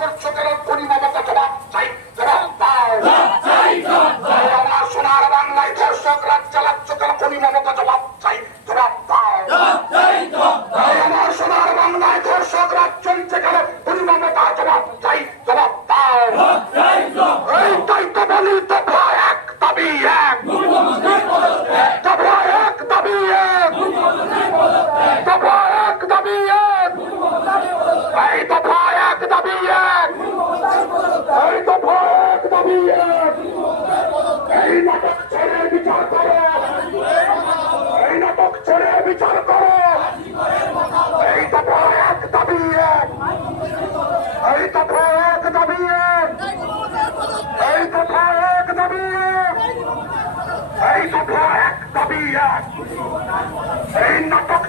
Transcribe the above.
করছ কেন তুমি মমতা জবাব চাই জবাব দাও আমার সোনার বাংলায় ধর্ষক রাত চালাচ্ছ কেন তুমি মমতা জবাব চাই জবাব দাও আমার সোনার বাংলায় ধর্ষক রাত চলছে কেন তুমি মমতা জবাব চাই জবাব দাও এই তাই তো বলি তোমরা এক দাবি এক তোমরা এক দাবি এক তোমরা এক দাবি এক এই তোমরা এক দাবি, এক। এই দফা এক দাবি, এক। এই নাটক ছেড়ে বিচার করো। এই নাটক ছেড়ে বিচার করো। এই দফা এক দাবি, এক। এই দফা এক দাবি, এক। এই দফা এক দাবি, এক। এই দফা এক দাবি, এক। এই নাটক